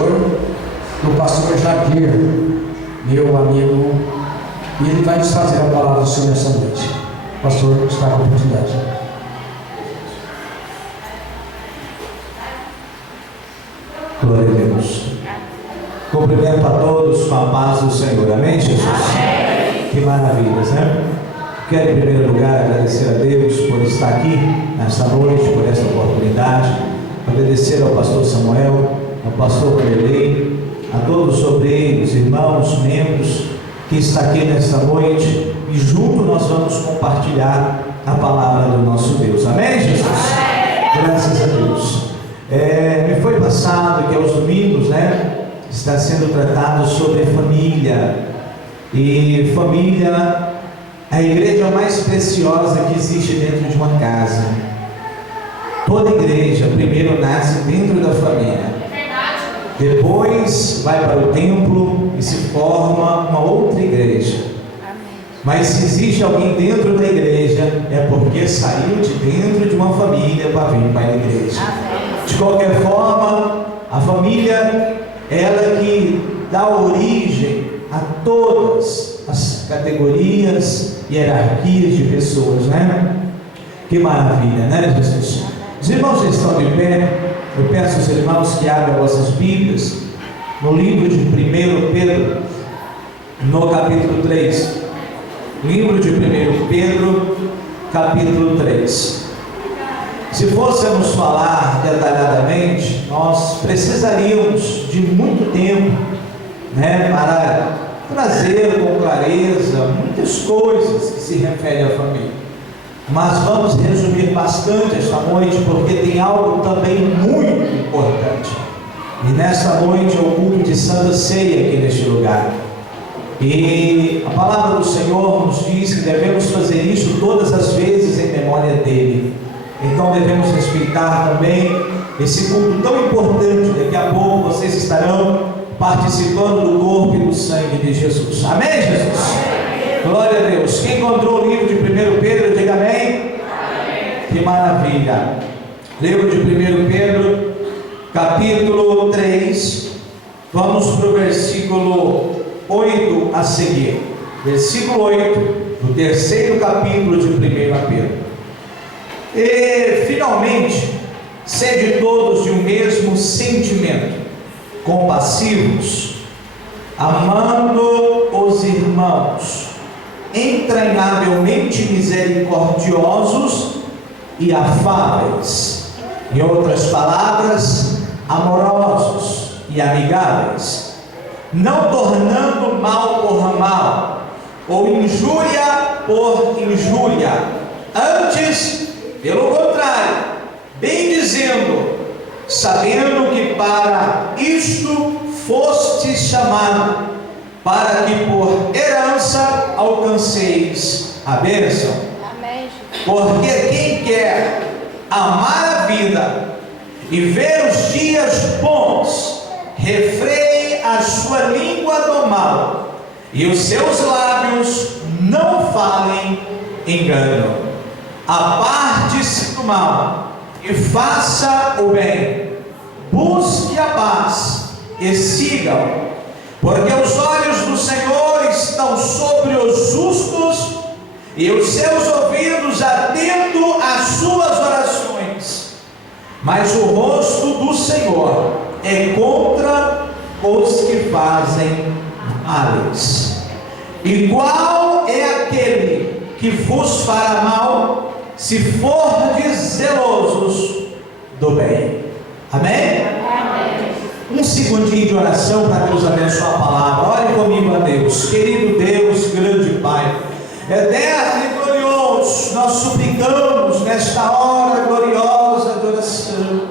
Senhor, do pastor Jadir, meu amigo, e ele vai nos trazer a palavra do Senhor nessa noite. O pastor está com a oportunidade. Glória a Deus. Cumprimento a todos com a paz do Senhor. Amém, Jesus? Amém. Que maravilhas, né? Quero, em primeiro lugar, agradecer a Deus por estar aqui nesta noite, por esta oportunidade. Agradecer ao pastor Samuel, ao pastor Clelei, a todos os obreiros, irmãos, membros que estão aqui nesta noite, e junto nós vamos compartilhar a palavra do nosso Deus. Amém, Jesus? Amém. Graças a Deus. Me foi passado que aos domingos, está sendo tratado sobre família, e família, a igreja mais preciosa que existe dentro de uma casa. Toda igreja primeiro nasce dentro da família, depois vai para o templo e se forma uma outra igreja. Mas se existe alguém dentro da igreja, é porque saiu de dentro de uma família para vir para a igreja. De qualquer forma, a família, ela que dá origem a todas as categorias e hierarquias de pessoas, Que maravilha, Jesus? Os irmãos já estão de pé. Eu peço aos irmãos que abram vossas Bíblias no livro de 1 Pedro, no capítulo 3. Livro de 1 Pedro, capítulo 3. Se fôssemos falar detalhadamente, nós precisaríamos de muito tempo, para trazer com clareza muitas coisas que se referem à família. Mas vamos resumir bastante esta noite, porque tem algo também muito importante. E nesta noite é o culto de Santa Ceia aqui neste lugar. E a palavra do Senhor nos diz que devemos fazer isso todas as vezes em memória dele. Então devemos respeitar também esse culto tão importante. Daqui a pouco vocês estarão participando do corpo e do sangue de Jesus. Amém, Jesus? Amém. Glória a Deus. Quem encontrou o livro de 1 Pedro, diga amém. Amém. Que maravilha. Livro de 1 Pedro, capítulo 3. Vamos para o versículo 8 a seguir. Versículo 8, do terceiro capítulo de 1 Pedro. E finalmente, sede todos de um mesmo sentimento, compassivos, amando os irmãos, entranhavelmente misericordiosos e afáveis, em outras palavras, amorosos e amigáveis, não tornando mal por mal, ou injúria por injúria, antes, pelo contrário, bem dizendo, sabendo que para isto foste chamado, para que por herança alcanceis a bênção. Amém. Porque quem quer amar a vida e ver os dias bons, refreie a sua língua do mal, e os seus lábios não falem engano. Aparte-se do mal e faça o bem, busque a paz e siga-o, porque os olhos do Senhor estão sobre os justos e os seus ouvidos atentos às suas orações, mas o rosto do Senhor é contra os que fazem males. E qual é aquele que vos fará mal, se fordes zelosos do bem? Amém? Amém. Um segundinho de oração para Deus abençoar a palavra. Ore comigo a Deus. Querido Deus, grande Pai, eterno e glorioso, nós suplicamos nesta hora gloriosa de oração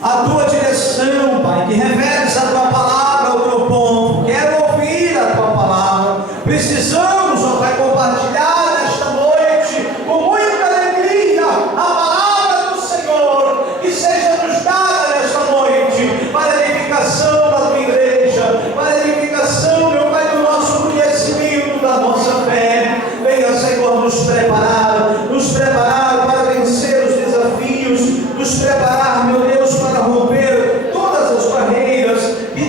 a tua direção, Pai, que reveles a tua palavra ao teu povo. Quero ouvir a tua palavra. Precisamos, ó Pai, compartilhar nesta noite com muita alegria a palavra do Senhor, que seja nos dada nesta noite para a edificação da tua igreja, para a edificação, meu Pai, do nosso conhecimento, da nossa fé. Venha, Senhor, nos preparar para vencer os desafios, nos preparar, meu Deus, para romper todas as barreiras e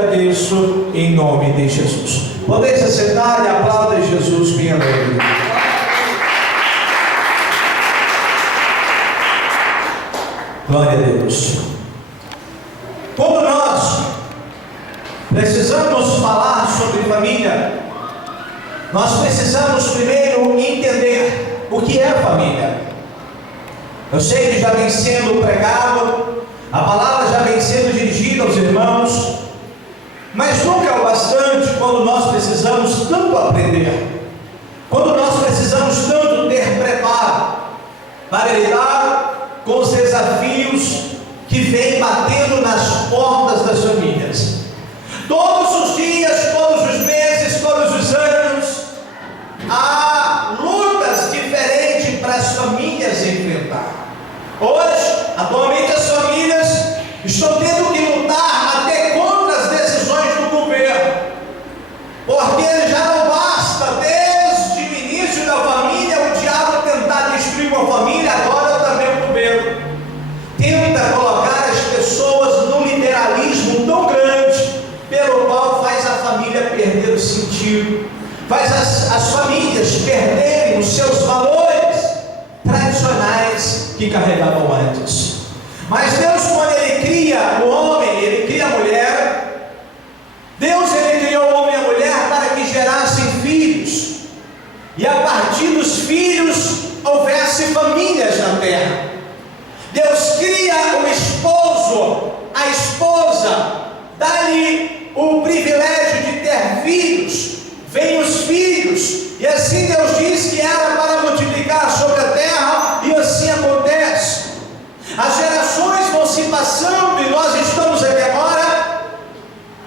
agradeço em nome de Jesus. Podeis assentar e aplaudir Jesus bem alegre. Glória a Deus. Quando nós precisamos falar sobre família, nós precisamos primeiro entender o que é família. Eu sei que já vem sendo pregado, a palavra já vem sendo dirigida aos irmãos, mas nunca é o bastante quando nós precisamos tanto aprender, quando nós precisamos tanto ter preparo para lidar com os desafios que vêm batendo nas portas das famílias. Todos os dias, todos os meses, todos os anos, há lutas diferentes para as famílias enfrentar. Hoje, atualmente, as famílias estão tendo que lutar até contra as decisões do governo, porque já não basta, desde o início da família, o diabo tentar destruir uma família, agora também o governo tenta colocar as pessoas num liberalismo tão grande, pelo qual faz a família perder o sentido, faz as famílias perderem os seus valores tradicionais que carregavam antes. Mas Deus, quando Ele cria o homem, Ele cria a mulher. Deus, Ele criou o homem e a mulher para que gerassem filhos, e a partir dos filhos houvesse famílias na terra. Deus cria o esposo, a esposa, dá-lhe o privilégio de ter filhos, vêm os filhos, e assim Deus diz que era para multiplicar sobre a terra, e assim acontece. As gerações vão se passando, e nós estamos aqui agora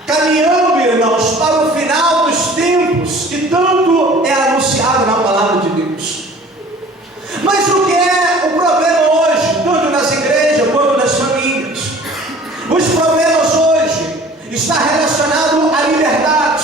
caminhando, irmãos, para o final dos tempos, que tanto é anunciado na palavra de Deus. Mas o que é o problema hoje, tanto nas igrejas quanto nas famílias? Os problemas hoje estão relacionados à liberdade.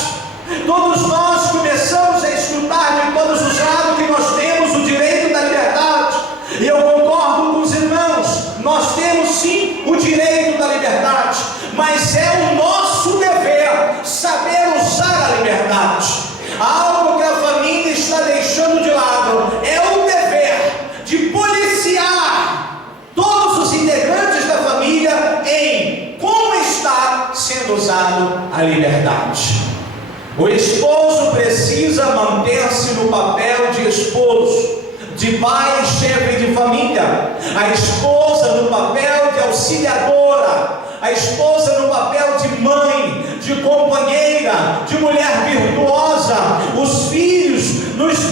Todos nós começamos a escutar de todos os lados que nós temos o direito da liberdade, e eu concordo com os irmãos, nós temos sim o direito da liberdade, mas é o nosso dever saber usar a liberdade. Algo que a família está deixando de lado é o dever de policiar todos os integrantes da família em como está sendo usado a liberdade. O esposo precisa manter-se no papel de esposo, de pai e chefe de família. A esposa no papel de auxiliadora, a esposa no papel de mãe, de companheira, de mulher virtuosa. Os filhos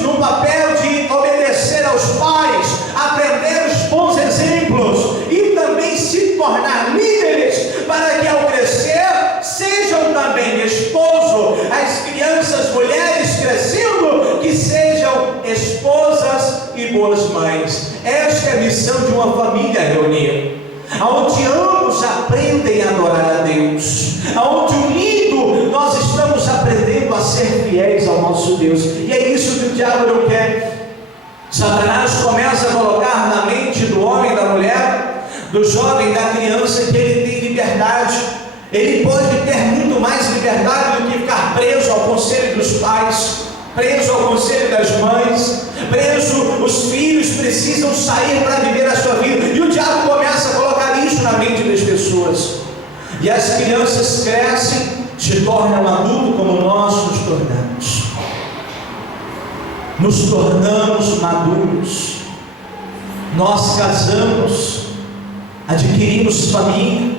no papel de obedecer aos pais, aprender os bons exemplos e também se tornar líderes, para que ao crescer sejam também esposo. As crianças, mulheres crescendo, que sejam esposas e boas mães. Esta é a missão de uma família reunida, onde ambos aprendem a adorar a Deus, onde unido nós estamos aprendendo a ser fiéis ao nosso Deus. E é isso que o diabo não quer. Satanás começa a colocar na mente do homem, da mulher, do jovem, da criança, que ele tem liberdade. Ele pode ter muito mais liberdade do que ficar preso ao conselho dos pais, preso ao conselho das mães, preso. Os filhos precisam sair para viver a sua vida, e o diabo começa a colocar isso na mente das pessoas, e as crianças crescem, se tornam adultos como nós nos tornamos maduros, nós casamos, adquirimos família,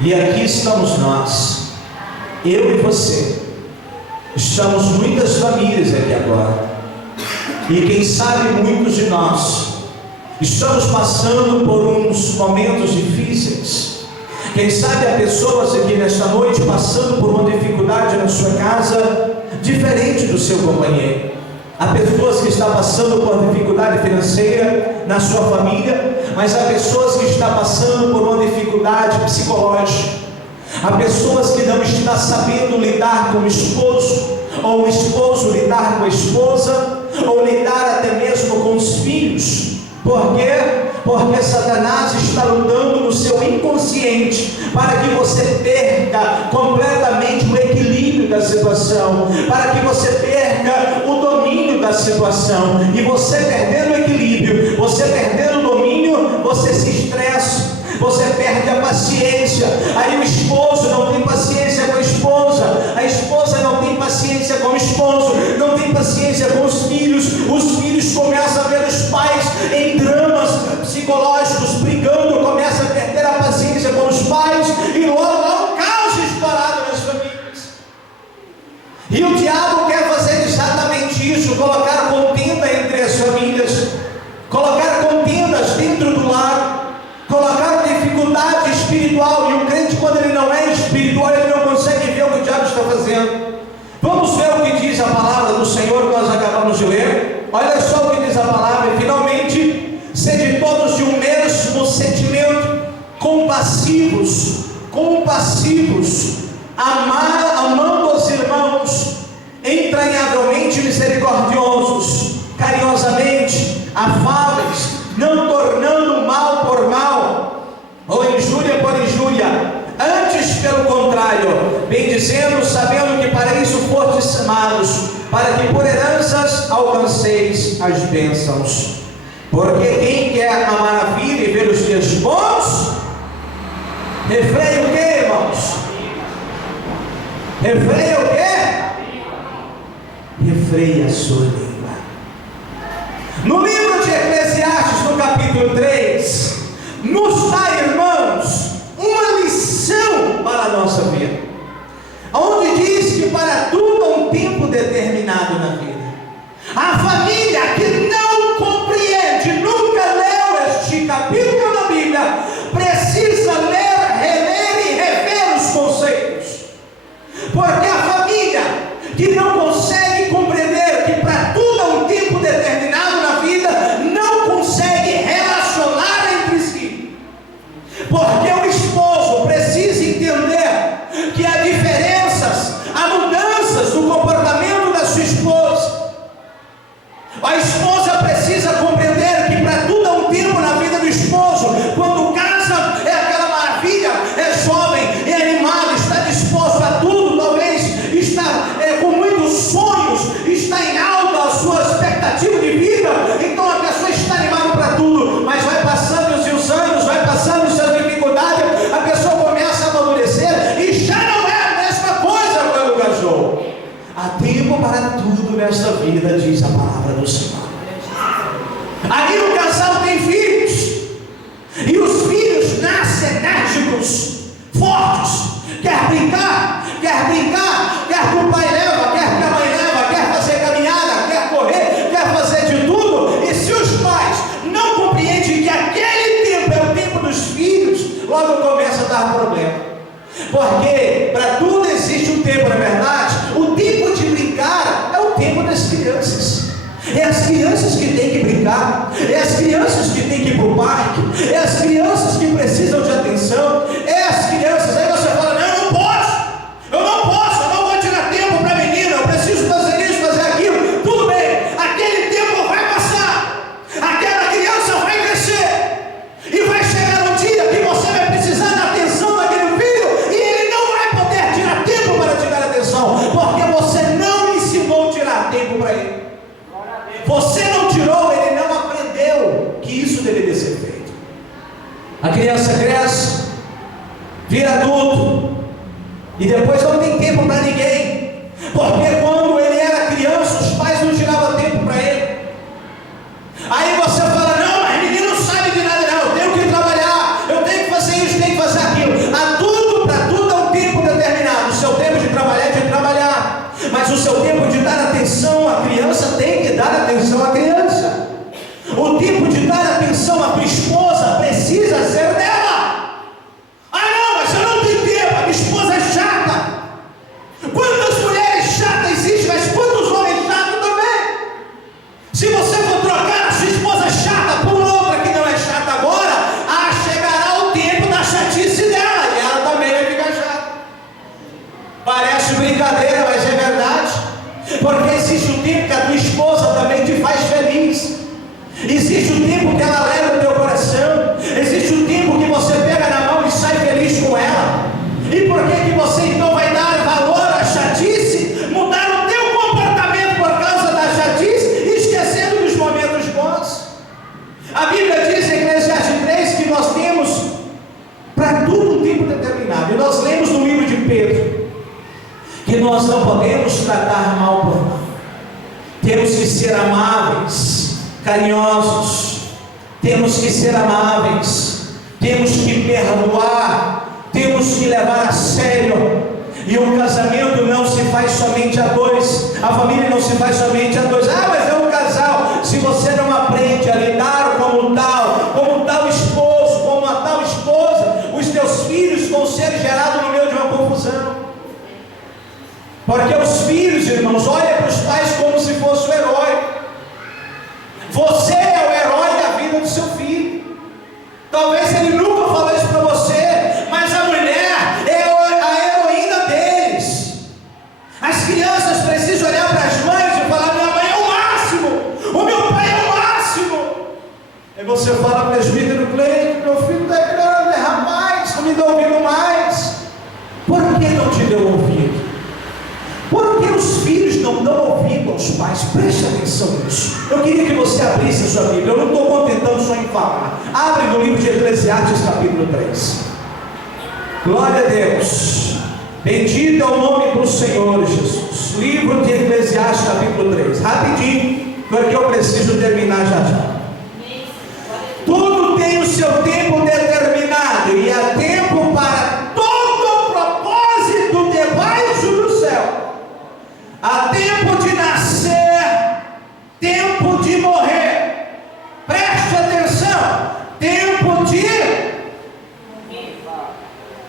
e aqui estamos nós, eu e você. Estamos muitas famílias aqui agora, e quem sabe muitos de nós estamos passando por uns momentos difíceis. Quem sabe há pessoas aqui nesta noite passando por uma dificuldade na sua casa, diferente do seu companheiro. Há pessoas que estão passando por dificuldade financeira na sua família, mas há pessoas que estão passando por uma dificuldade psicológica. Há pessoas que não estão sabendo lidar com o esposo, ou o esposo lidar com a esposa, ou lidar até mesmo com os filhos. Por quê? Porque Satanás está lutando no seu inconsciente para que você perca completamente domínio da situação, para que você perca o domínio da situação. E você perdendo o equilíbrio, você perdendo o domínio, você se estressa, você perde a paciência. Aí o esposo não tem paciência com a esposa não tem paciência com o esposo, não tem paciência com os filhos começam a ver os pais em dramas psicológicos, brigando, começam a perder a paciência com os pais, e logo há um caos estourado nas famílias. E o diabo quer fazer exatamente isso, colocar contenda entre as famílias, colocar contendas dentro do lar, colocar dificuldade espiritual. E o crente, quando ele não é espiritual, ele não consegue ver o que o diabo está fazendo. Vamos ver o que diz a palavra do Senhor que nós acabamos de ler. Olha só o que diz a palavra: e finalmente, sede todos de um mesmo sentimento, compassivos, amando os irmãos, entranhavelmente misericordiosos, carinhosamente afáveis, não tornando mal por mal, ou injúria por injúria, antes pelo contrário, bendizendo, sabendo que para isso fostes chamados, para que por heranças alcanceis as bênçãos. Porque quem quer amar a vida e ver os dias bons, refreia o que, irmãos? Refreia o que? Refreia a sua língua. No livro de Eclesiastes, no capítulo 3, nos dá, irmãos, uma lição para a nossa vida, onde diz que para tudo há um tempo determinado na vida. A família que não compreende, nunca leu este capítulo da Bíblia, precisa ler, reler e rever os conceitos, porque a família que não consegue compreender que para tudo há um tempo determinado na vida, não consegue relacionar entre si, porque o esposo precisa entender que há diferenças, há mudanças no comportamento da sua esposa. A esposa precisa compreender que para tudo há um tempo na vida do esposo. Quando casa é aquela maravilha, é jovem, é animado, está disposto a tudo, talvez está com muitos sonhos, está em alta a sua expectativa de vida, então a pessoa está animada para tudo, mas vai passando os anos, vai passando suas dificuldades, a pessoa começa a amadurecer e já não é a mesma coisa quando casou. Há tempo para tudo nesta vida, diz a palavra do Senhor. Aí o casal tem filhos, e os filhos nascem enérgicos, fortes, quer brincar, quer que o pai leva, quer que a mãe leva, quer fazer caminhada, quer correr, quer fazer de tudo. E se os pais não compreendem que aquele tempo é o tempo dos filhos, logo começa a dar problema, porque para tudo existe um tempo, na verdade. O tempo de brincar é o tempo das crianças. É as crianças que têm que brincar, é as crianças que têm que ir para o parque, é as crianças que precisam de atenção, é as crianças. Aí você fala: não, eu não vou tirar tempo para a menina, eu preciso fazer isso, fazer aquilo. Tudo bem, aquele tempo vai passar, aquela criança vai crescer, e vai chegar um dia que você vai precisar da atenção daquele filho, e ele não vai poder tirar tempo para te dar atenção, porque você não ensinou a tirar tempo para ele. Você não tirou, ele não aprendeu que isso deveria ser feito. A criança cresce, vira adulto, e depois não tem tempo para ninguém, porque quando ele era criança, os pais não tiravam tempo para ele. Aí você fala: não, mas menino não sabe de nada, não, eu tenho que trabalhar, eu tenho que fazer isso, tenho que fazer aquilo. Para tudo há um tempo determinado. O seu tempo de trabalhar é de trabalhar, mas o seu tempo de dar atenção à criança tem que dar atenção à criança. O tempo de dar atenção à tua esposa precisa ser dela. Ah, não, mas eu não tenho tempo, a minha esposa é chata. Quantas mulheres chatas existem, mas quantos homens chatos também? Se você for trocar a sua esposa chata por outra que não é chata agora, chegará o tempo da chatice dela, e ela também vai ficar chata. Parece brincadeira, mas é verdade, porque existe um tempo que a tua esposa também te faz feliz, existe um tempo que ela leva o teu coração, existe um tempo que você pega na mão e sai feliz com ela. E por que você então vai dar valor à chatice que nós não podemos tratar mal por mal. Temos que ser amáveis, carinhosos, temos que ser amáveis, temos que perdoar, temos que levar a sério. E o casamento não se faz somente a dois, a família não se faz somente a dois. Mas é um casal. Se você não aprende a lidar como tal esposo, como uma tal esposa, os teus filhos vão ser gerados no meio de uma confusão. Porque os filhos, irmãos, olham para os pais como se fosse o herói. Você é o herói da vida do seu filho. Talvez ele nunca falou isso para você, mas a mulher é a heroína deles. As crianças precisam olhar para as mães e falar: minha mãe é o máximo, o meu pai é o máximo. Aí você fala: presbítero Cleide, meu filho está grande, rapaz, não me deu ouvido mais. Por que não te deu ouvido? Porque os filhos não dão ouvido aos pais. Preste atenção nisso. Eu queria que você abrisse a sua Bíblia. Eu não estou contentando só em falar. Abre no livro de Eclesiastes capítulo 3. Glória a Deus. Bendito é o nome do Senhor Jesus. Livro de Eclesiastes capítulo 3. Rapidinho, porque eu preciso terminar já. Tudo tem o seu tempo determinado, e há tempo para todo o propósito debaixo do céu. Há tempo de nascer, tempo de morrer. Preste atenção. Tempo de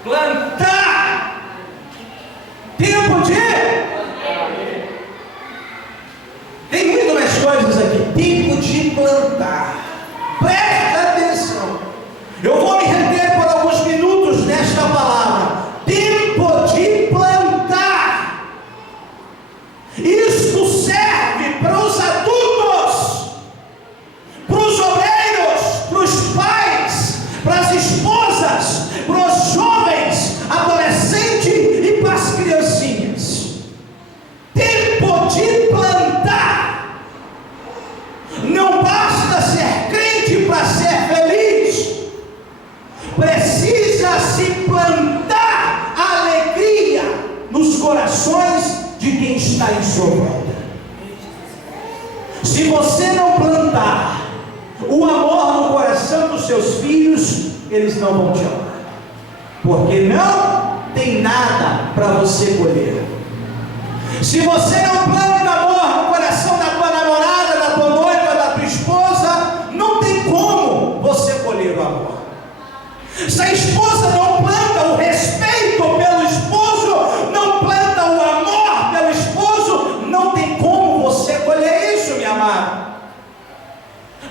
plantar, tempo de tem muito mais coisas aqui. Tempo de plantar. Preste atenção. Eu vou me reter por alguns minutos nesta palavra. Tempo de plantar. Isto serve para os adultos, para os obreiros, para os pais, para as esposas, para os jovens, adolescentes e para as criancinhas. Tempo de plantar. Não basta ser crente para ser feliz. Precisa se plantar alegria nos corações de quem está em sua volta. Se você não plantar o amor no coração dos seus filhos, eles não vão te amar, porque não tem nada para você colher. Se você não planta amor no coração da tua namorada, da tua noiva, da tua esposa, não tem como você colher o amor. Se a esposa não planta o respeito pelo esposo, não planta o amor pelo esposo, não tem como você colher isso, minha amada.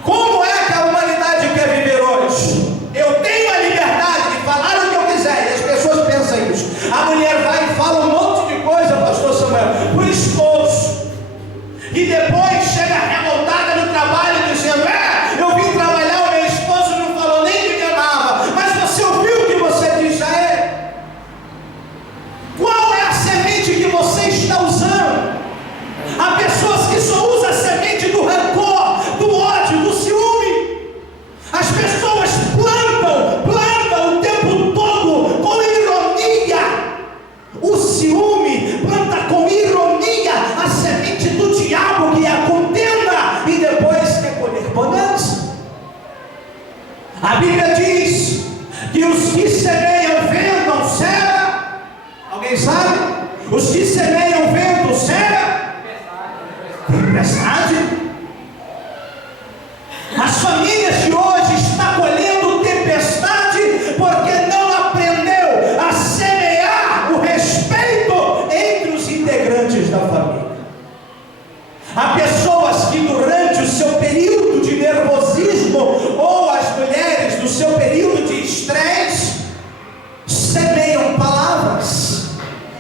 Como é que a humanidade quer viver hoje? Eu tenho a liberdade de falar o que eu quiser, e as pessoas pensam isso. A mulher vai e fala um monte de coisa, pastor Samuel, para o esposo, e depois chega revoltada no trabalho dizendo: eu vim trabalhar, o meu esposo não falou nem que me amava. Mas você ouviu o que você disse a ele? Qual é a semente que você está usando? Há pessoas que só usam a semente do rancor, do ódio, do ciúme. As pessoas plantam o tempo todo com ironia. O ciúme planta com ironia a semente do diabo, que é a contenda, e depois quer colher bonança. A Bíblia diz que os que semeiam vento cega. Alguém sabe? Os que semeiam vento cega. Tempestade. As famílias de hoje estão colhendo tempestade porque não aprendeu a semear o respeito entre os integrantes da família. Há pessoas que durante o seu período de nervosismo, ou as mulheres no seu período de estresse, semeiam palavras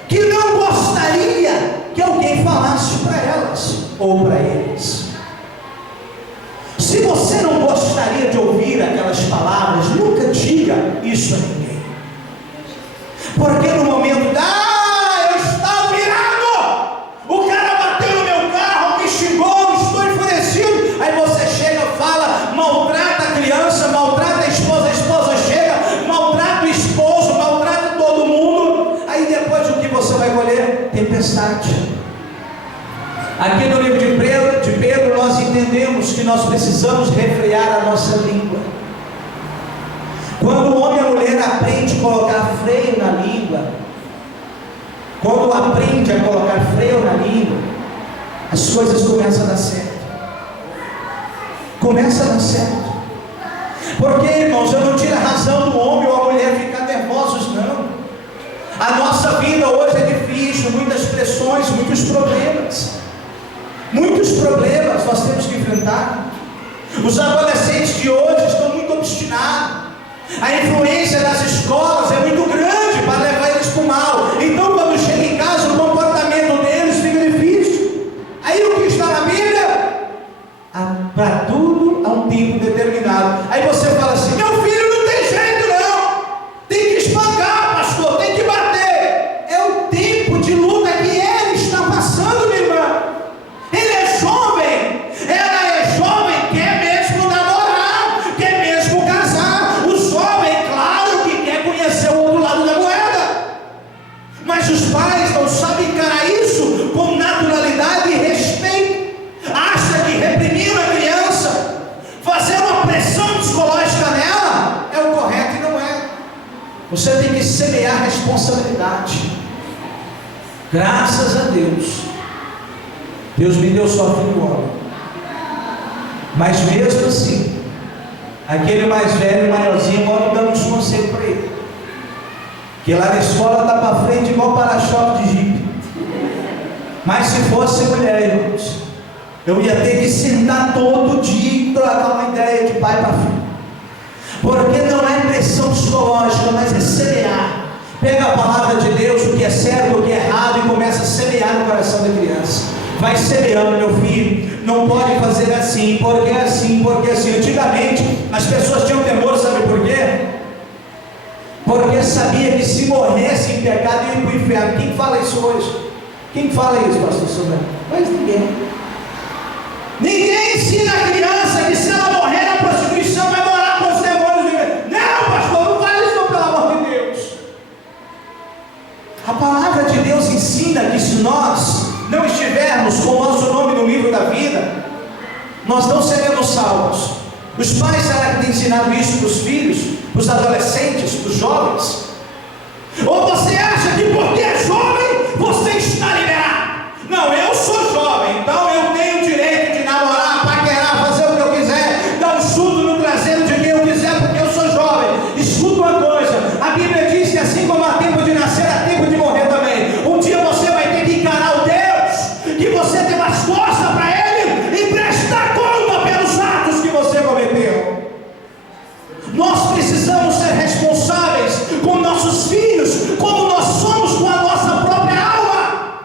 que não gostaria que alguém falasse para elas ou para eles. Se você não gostaria de ouvir aquelas palavras, nunca diga isso a ninguém. Porque no momento eu estava virado, o cara bateu no meu carro, me xingou, estou enfurecido. Aí você chega, fala, maltrata a criança, maltrata a esposa chega, maltrata o esposo, maltrata todo mundo. Aí depois o que você você vai colher? Tempestade. Aqui no livro de Pedro, nós entendemos que nós precisamos refrear a nossa língua. Quando o homem e a mulher aprende a colocar freio na língua, quando aprende a colocar freio na língua, as coisas começam a dar certo. Começa a dar certo. Porque, irmãos, eu não tiro a razão do homem ou a mulher ficar nervosos, não. A nossa vida hoje é difícil, muitas pressões, muitos problemas. Muitos problemas nós temos que enfrentar. Os adolescentes de hoje estão muito obstinados. A influência das escolas é muito grande para levar eles para o mal. Então, quando chega em casa, o comportamento deles fica difícil. Aí o que está na Bíblia? Para tudo há um tempo determinado. Aí você fala assim: meu filho não tem jeito não, tem que espancar, pastor, tem que bater. É o tempo de luta que ele está passando, minha irmã. Ele é jovem, ela é jovem, quer mesmo namorar, quer mesmo casar. O jovem, claro que quer conhecer o outro lado da moeda, mas os pais não sabem encarar isso com naturalidade e respeito. Acha que reprimir a criança, fazer uma pressão psicológica nela é o correto, e não é. Você tem que semear responsabilidade. Graças a Deus, Deus me deu só filho homem, mas mesmo assim, aquele mais velho, maiorzinho, agora dando uns conselhos para ele, que lá na escola está para frente igual para-choque de jipe. Mas se fosse mulher, irmãos, eu ia ter que sentar todo dia e trocar uma ideia de pai para filho, porque não é pressão psicológica, mas é semear. Pega a palavra de Deus, o que é certo, o que é errado, e começa a semear no coração da criança. Vai semeando, meu filho, não pode fazer assim, porque é assim, porque é assim. Antigamente as pessoas tinham temor, sabe por quê? Porque sabia que se morresse em pecado ia para o inferno. Quem fala isso hoje? Quem fala isso, pastor Sobrano? Mas ninguém. Ninguém ensina a criança que se ela morrer na prostituição vai morar com os demônios. Não, pastor, não faz isso, pelo amor de Deus. A palavra de Deus ensina que se nós não estivermos com o nosso nome no livro da vida, nós não seremos salvos. Os pais será que têm ensinado isso para os filhos, para os adolescentes, para os jovens? Ou você acha que porque é jovem, você está liberado? Não, eu sou jovem, então eu tenho o direito de namorar, paquerar, fazer o que eu quiser, dar um chute no traseiro de quem eu quiser, porque eu sou jovem. Escuta uma coisa, a Bíblia diz que assim como há tempo de nascer, há tempo de morrer também. Um dia você vai ter que encarar o Deus que você tem mais costas para Ele e prestar conta pelos atos que você cometeu. Nós precisamos ser responsáveis com nossos filhos, como nós somos com a nossa própria alma.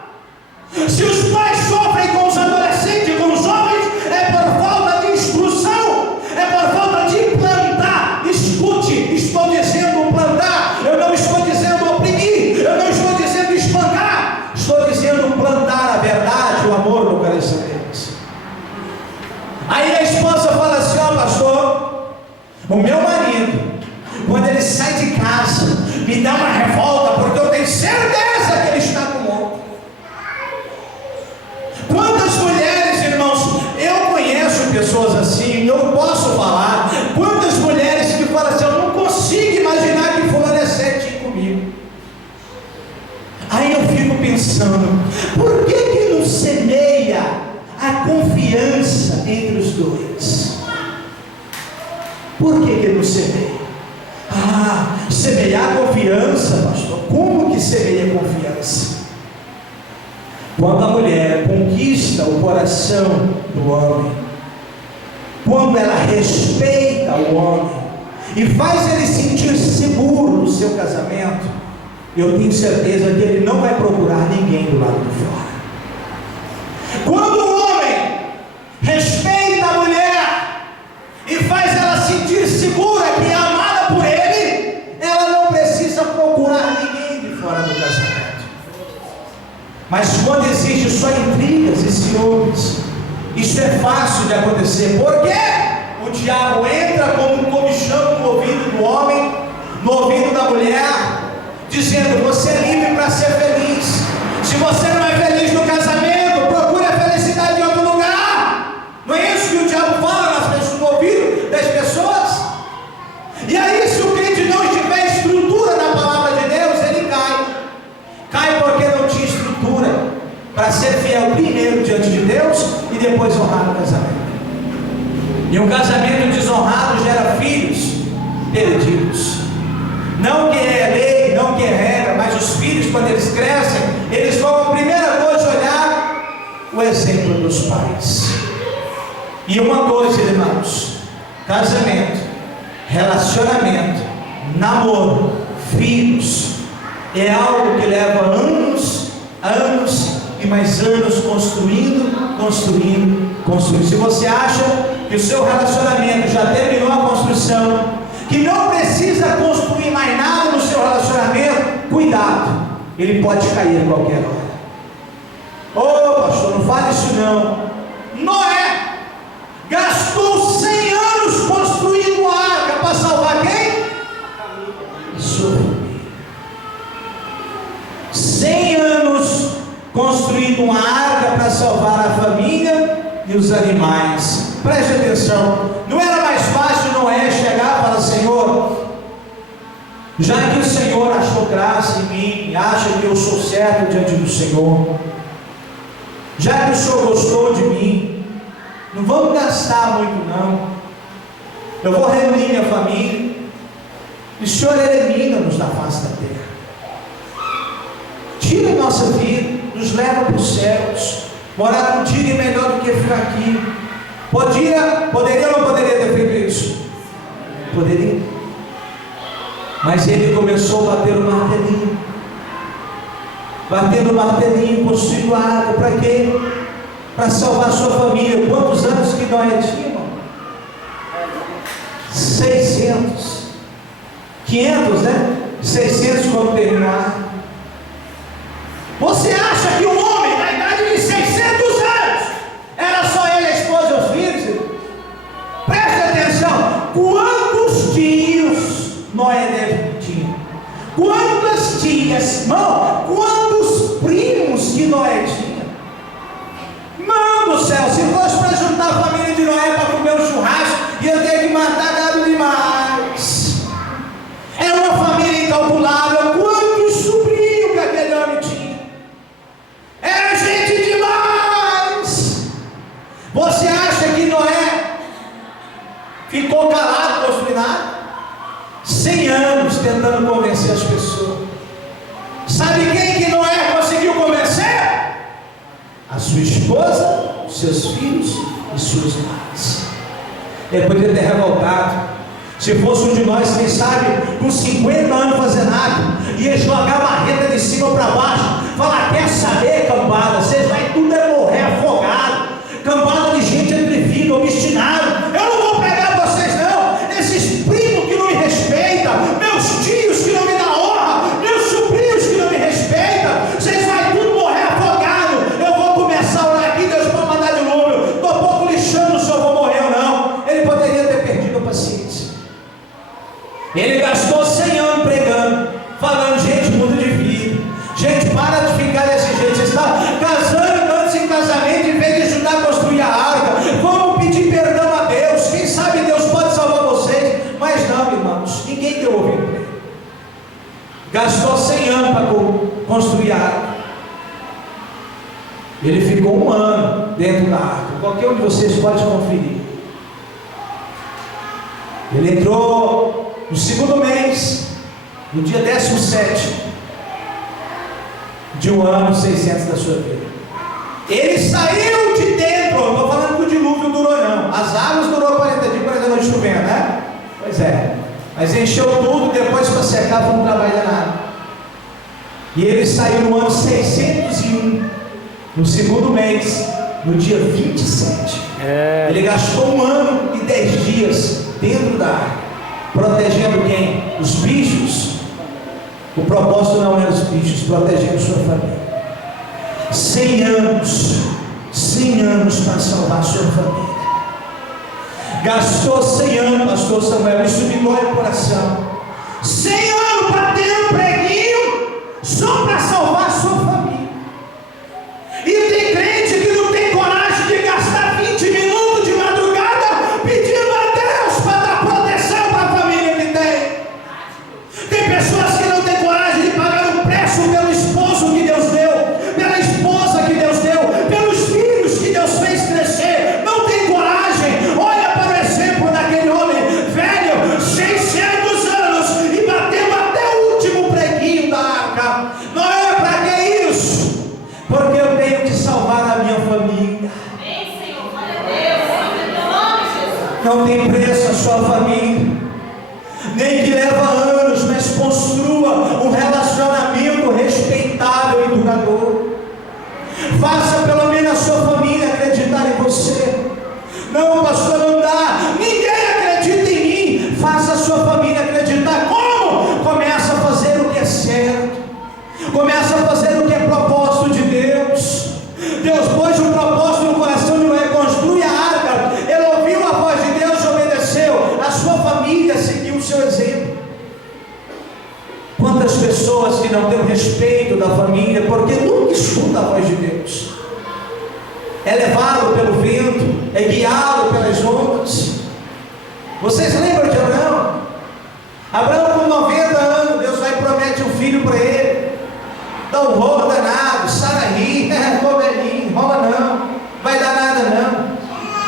Se os pais sofrem com os adolescentes, com os jovens, é por falta de instrução, é por falta de plantar. Escute, estou dizendo plantar, eu não estou dizendo oprimir, eu não estou dizendo espancar, estou dizendo plantar a verdade, o amor no coração deles. Aí a esposa fala assim: ó pastor, o meu marido, quando ele sai de casa, me dá uma revolta, porque eu tenho certeza que ele está com outro. Quantas mulheres, irmãos, eu conheço pessoas assim, eu posso falar, quantas mulheres que falam assim: eu não consigo imaginar que fulano é certinho comigo. Aí eu fico pensando, por que não semeia a confiança entre os dois? Por que não semeia? Semear confiança, pastor. Como que semeia confiança? Quando a mulher conquista o coração do homem, quando ela respeita o homem e faz ele sentir-se seguro no seu casamento, eu tenho certeza que ele não vai procurar ninguém do lado de fora. Quando o homem respeita a mulher e faz ela sentir segura que é amada por ele, ela não precisa procurar ninguém de fora do casamento. Mas quando existe só intrigas e ciúmes, isso é fácil de acontecer. Por quê? O diabo entra como um comichão no ouvido do homem, no ouvido da mulher, dizendo: você é livre para ser feliz. para ser fiel primeiro diante de Deus e depois honrar no casamento. E um casamento desonrado gera filhos perdidos. Não que é lei, não que é regra, mas os filhos, quando eles crescem, eles vão, a primeira coisa, olhar o exemplo dos pais. E uma coisa, irmãos: casamento, relacionamento, namoro, filhos, é algo que leva anos e mais anos construindo. Se você acha que o seu relacionamento já terminou a construção, que não precisa construir mais nada no seu relacionamento, cuidado, ele pode cair a qualquer hora. Ô pastor, não fale isso não. Noé gastou 100 anos construindo uma arca para salvar quem? A sua família. 100 anos construindo uma arca para salvar a família e os animais. Preste atenção, não era mais fácil Noé chegar e falar: Senhor, já que o Senhor achou graça em mim e acha que eu sou certo diante do Senhor, já que o Senhor gostou de mim, não vamos gastar muito não, eu vou reunir minha família e o Senhor elimina-nos da face da terra, tira a nossa vida, nos leva para os céus. Morar contigo é melhor do que ficar aqui. Poderia ou não poderia ter feito isso? Poderia. Mas ele começou a bater o martelinho, construindo a arca. Para quê? Para salvar a sua família. Quantos anos que Noé tinha, irmão? 600. 500, né? 600 quando terminou a arca. Você acha que um homem na idade de 600 anos era só ele, a esposa e os filhos? Preste atenção, quantos tios Noé tinha? Quantas tias, irmão? Quantos primos que Noé tinha? Mano do céu, se fosse para juntar a família de Noé para comer um churrasco, ia ter que matar gado demais. É uma família incalculável. Quantos sobrinhos que aquele homem tinha? Era gente demais. Você acha que Noé ficou calado, construindo nada? 100 anos tentando convencer as pessoas. Sabe quem que Noé conseguiu convencer? A sua esposa, os seus filhos e suas irmãs. Ele poderia ter revoltado. Se fosse um de nós, quem sabe, com 50 anos fazendo nada, ia jogar a marreta de cima para baixo, falar: quer saber, cambada, vocês vai tudo é morrer afogado, cambada de gente atrevida, obstinada, eu não vou pegar vocês não, esses primos que não me respeitam, meus tios que não me dão honra, meus sobrinhos que não me respeitam, vocês vai tudo morrer afogado. Eu vou começar a orar aqui, Deus vai mandar de novo, estou pouco lixando se eu vou morrer ou não. Ele poderia ter perdido a paciência. Ele gastou 100 anos pregando, falando: gente, muda de vida, gente, para de ficar desse jeito, você está casando antes em casamento, em vez de ajudar a construir a arca, vamos pedir perdão a Deus, quem sabe Deus pode salvar vocês. Mas não, irmãos, ninguém deu ouvido para ele. Gastou 100 anos para construir a arca. Ele ficou 1 ano dentro da arca, qualquer um de vocês pode conferir. Ele entrou no 2º mês, no dia 17 de 1 ano 600 da sua vida. Ele saiu de dentro. Não estou falando que o dilúvio durou não, as águas durou 40 dias, 40 noites chovendo, né? Pois é, mas encheu tudo, depois para secar foi um trabalho danado. E ele saiu no ano 601, no 2º mês, no dia 27. Ele gastou 1 ano e 10 dias dentro da arca, protegendo quem? Os bichos. O propósito não era os bichos, protegendo sua família. 100 anos para salvar sua família. Gastou 100 anos, pastor Samuel, isso me dói o coração. 100 anos batendo preguinho só para salvar sua família. E tem crente que não tem coragem de gastar 20 minutos de madrugada pedindo a Deus para dar proteção para a família que tem. Tem pessoas que não têm coragem de pagar o preço pelo esposo que Deus deu, pela esposa que Deus porque eu tenho que salvar a minha família. Não tem preço a sua família, nem que leva anos, mas construa um relacionamento respeitável e duradouro. Faça pelo menos a sua família acreditar em você. Não, pastor, não dá, ninguém acredita em mim. Faça a sua família acreditar. Como? Começa a fazer o que é certo, começa a fazer o que é propósito de Deus. Deus pôs um propósito no coração de Noé: construir a arca. Ele ouviu a voz de Deus e obedeceu. A sua família seguiu o seu exemplo. Quantas pessoas que não têm o respeito da família porque nunca escutam a voz de Deus? É levado pelo vento, é guiado pelas ondas. Vocês lembram de Abraão? Abraão, com 90 anos, Deus vai e promete um filho para ele. Dá um rolo danado, Sara ri, tô velhinho, rola não, vai dar nada não.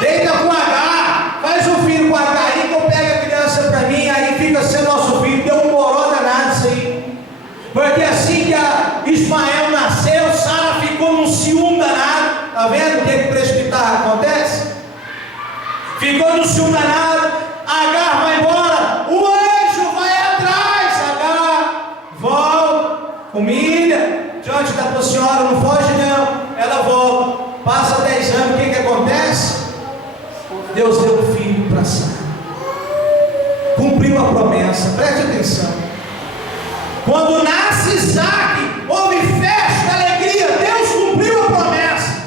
Deita com H, faz um filho com H aí que eu pego a criança para mim, aí fica sendo nosso filho. Deu um moró danado isso aí. Porque assim que Ismael nasceu, Sara ficou num ciúme danado. Está vendo o que o presbitário acontece? Ficou no ciúme danado. Agar vai embora, o anjo vai atrás. Agar, volta, humilha diante da tua senhora, não foge não. Ela volta, passa 10 anos, o que acontece? Deus deu um filho para Sara, cumpriu a promessa. Preste atenção, quando nasce Isaac, houve festa, alegria. Deus cumpriu a promessa.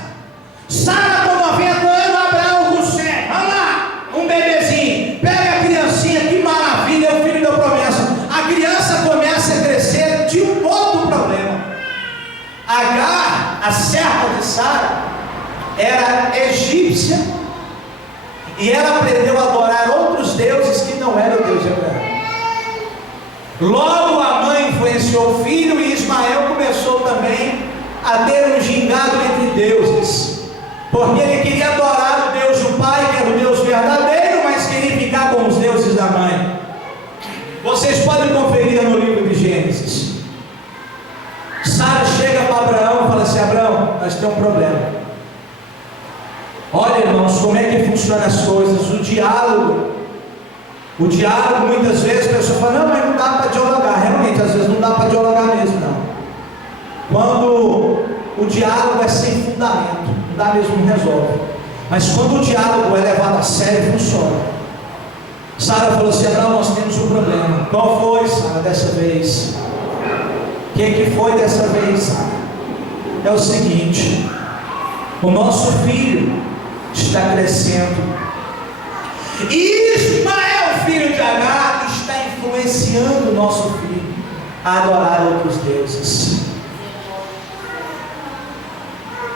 Sara com 90 anos, Abraão com 100. Vamos lá, um bebezinho, pega a criancinha, que maravilha, é o filho da promessa. A criança começa a crescer, tinha um outro problema. Agar, a serva de Sara, era egípcia, e ela aprendeu a adorar outros deuses que não eram o Deus de Abraão. Logo a mãe influenciou o filho, e Ismael começou também a ter um gingado entre deuses, porque ele queria adorar o Deus do pai, que era o Deus verdadeiro, mas queria ficar com os deuses da mãe. Vocês podem conferir no livro de Gênesis. Sara chega para Abraão e fala assim: Abraão, nós temos um problema. Olha, irmãos, como é que funcionam as coisas, o diálogo muitas vezes a pessoa fala: não, mas não dá para dialogar. Realmente, às vezes não dá para dialogar mesmo não. Quando o diálogo é sem fundamento, não dá mesmo, não resolve. Mas quando o diálogo é levado a sério, funciona. Sara falou assim: Abraão, nós temos um problema. Qual foi, Sara, dessa vez? O que foi dessa vez, Sara? É o seguinte: o nosso filho está crescendo, e Ismael, filho de Agar, está influenciando o nosso filho a adorar outros deuses.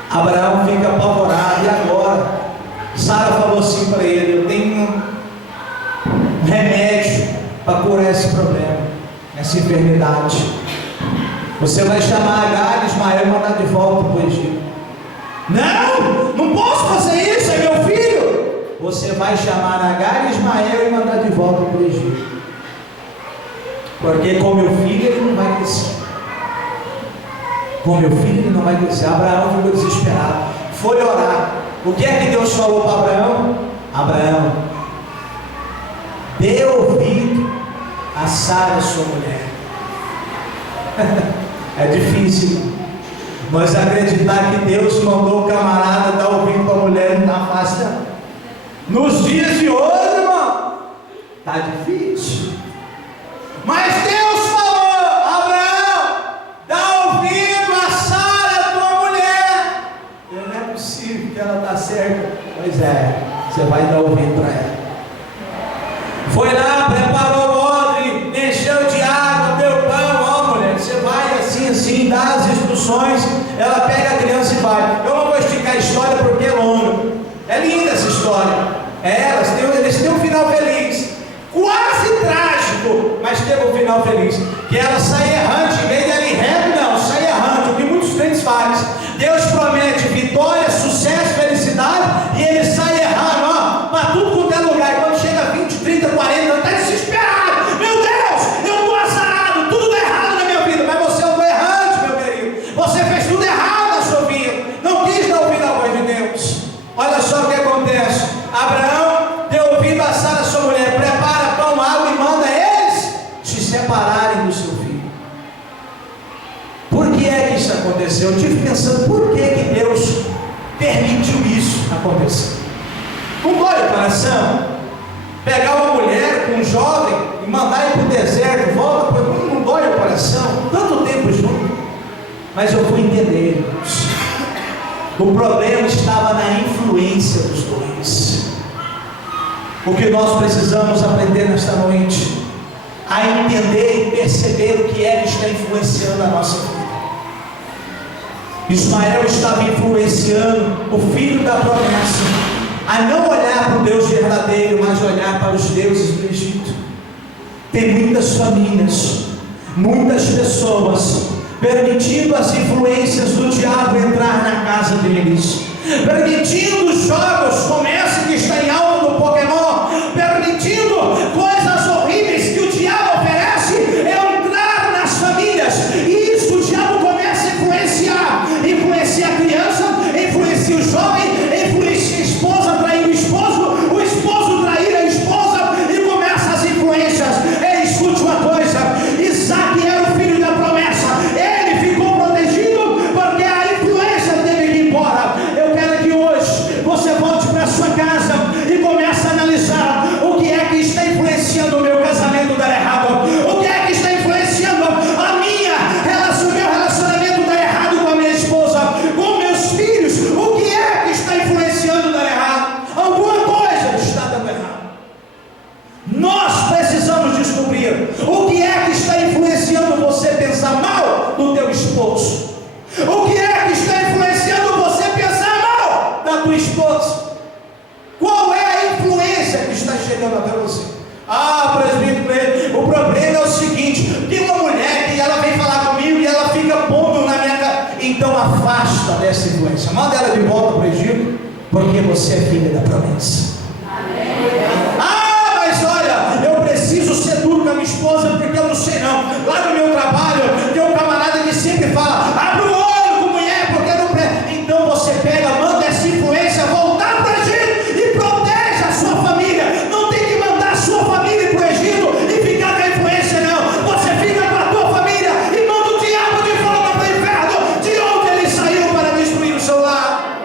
Abraão fica apavorado. E agora? Sara falou assim para ele: eu tenho um remédio para curar esse problema, essa enfermidade. Você vai chamar Agar e Ismael e mandar de volta para o Egito. Não, não posso fazer isso, é meu filho. Você vai chamar Agar e Ismael e mandar de volta para o Egito, porque com meu filho ele não vai crescer. Com meu filho ele não vai crescer. Abraão ficou desesperado, foi orar. O que é que Deus falou para Abraão? Abraão, dê ouvido a Sara, sua mulher. É difícil, mas acreditar que Deus mandou o camarada dar ouvido para a mulher não está fácil não. Nos dias de hoje, irmão, está difícil. Mas Deus falou: Abraão, dá ouvido a Sara, tua mulher. Não é possível que ela está certa. Pois é, você vai dar ouvido para ela. Foi lá, preparou o odre, encheu de água, deu pão. Ó, mulher, você vai assim, dá as instruções. Ela pega a criança e vai. Eu não vou esticar a história porque é longa. É linda essa história. Eles têm um final feliz, quase trágico, mas teve um final feliz. Que ela sai errante, em vez de ela ir reto, não, sai errante, o que muitos crentes fazem. Deus promete vitória, sucesso, felicidade, e ele sai errando, ó, para tudo quanto é lugar. E quando chega a 20, 30, 40, está desesperado. Meu Deus, eu estou azarado, tudo está errado na minha vida. Mas você é um errante, meu querido. Você fez tudo errado na sua vida. aconteceu. Eu estive pensando, por que Deus permitiu isso acontecer? Não dói o coração pegar uma mulher com um jovem e mandar ir para o deserto, volta para o mundo, não dói o coração, tanto tempo junto. Mas eu fui entender, irmãos, o problema estava na influência dos dois. O que nós precisamos aprender nesta noite, a entender e perceber o que é que está influenciando a nossa vida. Ismael estava influenciando o filho da promessa a não olhar para o Deus verdadeiro, mas olhar para os deuses do Egito. Tem muitas famílias, muitas pessoas permitindo as influências do diabo entrar na casa deles, permitindo os jogos, comércio que está em alta do Pokémon, permitindo coisas horríveis que o diabo oferece entrar nas famílias. E isso o diabo começa a influenciar a criança, influencia o jovem, influencia a esposa, trair o esposo trair a esposa, e começa as influências. Escute uma coisa, Isaac era o filho da promessa, ele ficou protegido porque a influência teve que ir embora. Eu quero que hoje você volte para sua casa e comece a analisar o que é que está influenciando o meu casamento dar errado, o que é que está influenciando a o meu relacionamento dar errado com a minha esposa, com meus filhos. O que é que está influenciando dar errado? Alguma coisa está dando errado. Nós precisamos descobrir o que é que está influenciando você pensar mal do teu esposo, o que é que está influenciando você pensar mal da tua esposa. Qual é a influência que está chegando até você? Presbítero, o problema é o seguinte: tem uma mulher que ela vem falar comigo e ela fica pondo na minha cara. Então afasta dessa influência, manda ela de volta para o Egito, porque você é filha da promessa. Mas olha, eu preciso ser duro com a minha esposa, porque eu não sei não. Lá no meu trabalho tem um camarada que sempre fala: abre o olho com mulher, porque não presta. Então você pega, manda essa influência voltar para o Egito e protege a sua família. Não tem que mandar a sua família para o Egito e ficar com a influência, não. Você fica com a tua família e manda o diabo de volta para o inferno, de onde ele saiu para destruir o seu lar.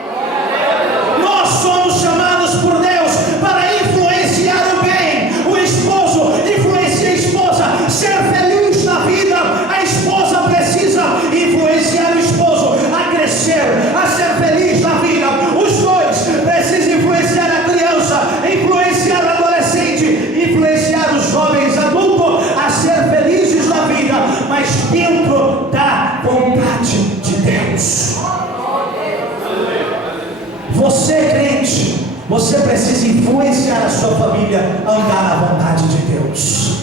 Nós somos chamados por Deus para influenciar o bem. O esposo influencia a esposa, ser feliz na vida. A esposa precisa influenciar o esposo a crescer, a ser feliz na vida. Os dois precisam influenciar a criança, influenciar o adolescente, influenciar os jovens adultos a ser felizes na vida, mas dentro da vontade de Deus. Você, crente, você precisa influenciar a sua família a andar na vontade de Deus.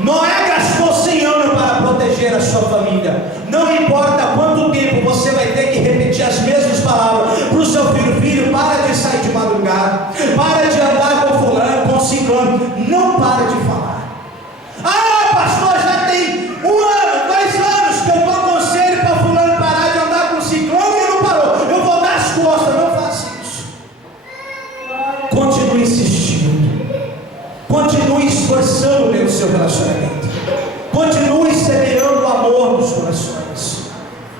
Noé gastou 100 anos para proteger a sua família. Não importa quanto tempo você vai ter que repetir as mesmas palavras para o seu filho: filho, para de sair de madrugada, para de andar com fulano, com ciclano. Não para de falar. Pastor, já tem 1 ano, 2 anos que eu dou conselho para fulano parar de andar com ciclano e não parou. Eu vou dar as costas. Não faça isso. Continue insistindo, continue esforçando pelo seu relacionamento, continue semeando o amor nos corações,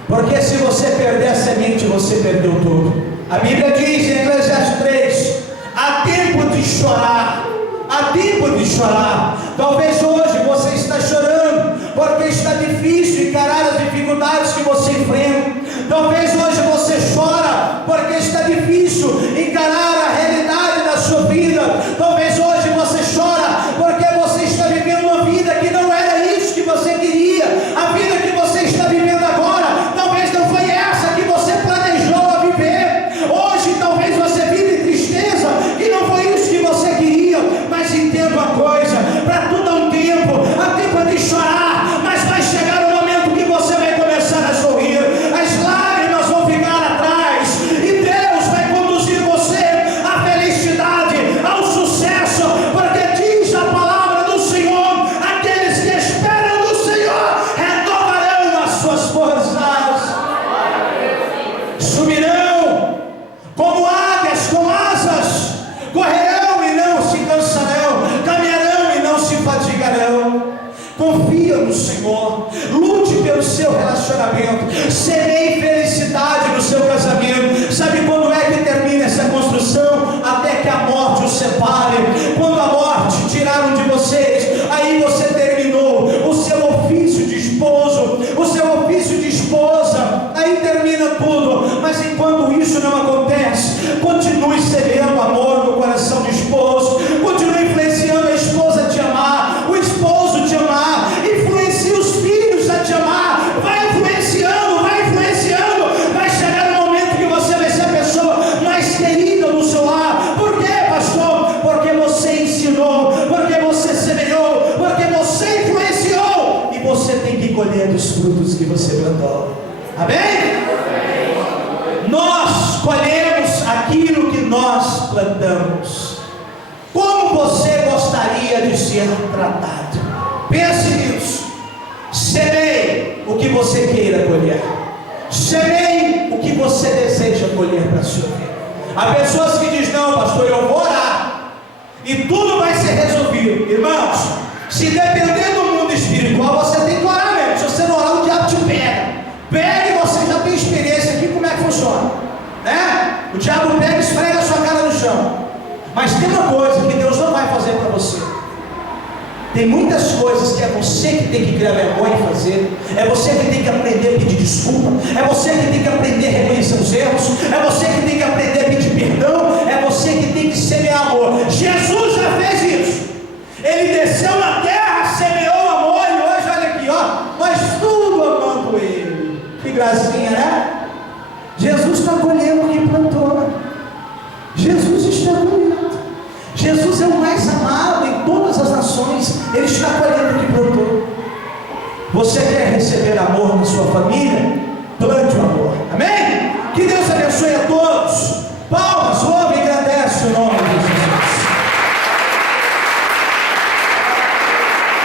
porque se você perder a semente, você perdeu tudo. A Bíblia diz em Eclesiastes 3: há tempo de chorar, há tempo de chorar. Talvez hoje você está chorando porque está difícil encarar as dificuldades que você enfrenta. Talvez hoje você chora porque está difícil encarar a realidade da sua vida. Talvez hoje você chora porque você está vivendo uma vida que não era isso que você queria. A vida que você está vivendo agora talvez não foi essa que você planejou a viver. Hoje talvez você vive tristeza, que não foi isso que você queria. Mas entenda uma coisa: para tudo há um tempo. Há tempo de chorar, mas vai chegar o momento que você vai começar a sorrir. As lágrimas vão ficar atrás e Deus vai conduzir você à felicidade, ao sucesso, porque diz a palavra do Senhor: aqueles que esperam no Senhor renovarão as suas forças, subirão como águias com asas, correrão e não se cansarão, caminharão e não se fatigarão. Confia no Senhor, lute pelo seu relacionamento, semeie tudo, mas enquanto isso não acontece, continue semeando amor no coração do esposo, continue influenciando a esposa a te amar, o esposo te amar, influencie os filhos a te amar, vai influenciando, vai chegar no momento que você vai ser a pessoa mais querida do seu lar. Por quê, pastor? Porque você ensinou, porque você semeou, porque você influenciou, e você tem que colher dos frutos que você plantou. Amém? Nós colhemos aquilo que nós plantamos. Como você gostaria de ser tratado? Pense nisso. Semeie o que você queira colher. Semeie o que você deseja colher para a sua vida. Há pessoas que dizem: não, pastor, eu vou orar e tudo vai ser resolvido. Irmãos, se depender do mundo espiritual, você tem que orar mesmo. Se você não orar, o diabo te pega. Pega, e você já tem experiência aqui como é que funciona, né? O diabo pega e esfrega a sua cara no chão. Mas tem uma coisa que Deus não vai fazer para você. Tem muitas coisas que é você que tem que criar vergonha e fazer. É você que tem que aprender a pedir desculpa. É você que tem que aprender a reconhecer os erros. É você que tem que aprender a pedir perdão. É você que tem que semear amor. Jesus já fez isso. Ele desceu na terra, semeou amor, e hoje olha aqui, ó, nós tudo amando Ele. Que gracinha, né? Jesus está colhendo o que plantou. Jesus está colhendo. Jesus é o mais amado em todas as nações. Ele está colhendo o que plantou. Você quer receber amor na sua família? Plante o amor. Amém? Que Deus abençoe a todos.